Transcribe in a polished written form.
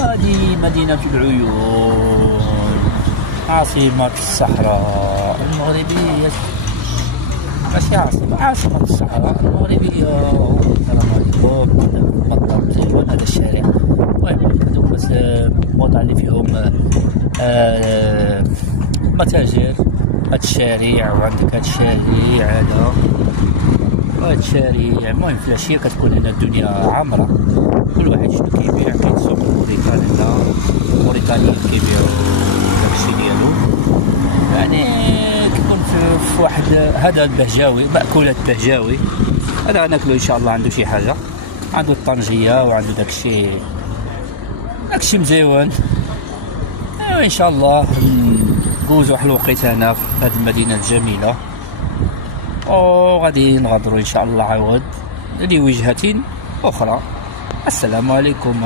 هذه مدينة العيون، عاصمة الصحراء المغربية، ماشي عاصمة الصحراء المغربية. السلام عليكم. مطب زيون، هذا الشارع. المهم هذوك بس المواضع اللي فيهم متاجر. هاد الشارع وعندك هاد الشارع هذا وهاد الشارع. المهم في العشية كتكون هنا الدنيا عامرة، كل واحد شنو كيبيع. كاين سوق موريتاني هنا، الموريتانيين كيبيعو داكشي ديالو، يعني كيكون في واحد. هذا البهجاوي، مأكولات بهجاوي، هذا غناكلو ان شاء الله. عنده شي حاجة، عنده الطنجية وعنده داكشي مزيون. ايوا ان شاء الله ندوزو واحد الوقيت هنا في هذه المدينة الجميلة، وغادي نغادروا ان شاء الله عاود لوجهة اخرى. السلام عليكم.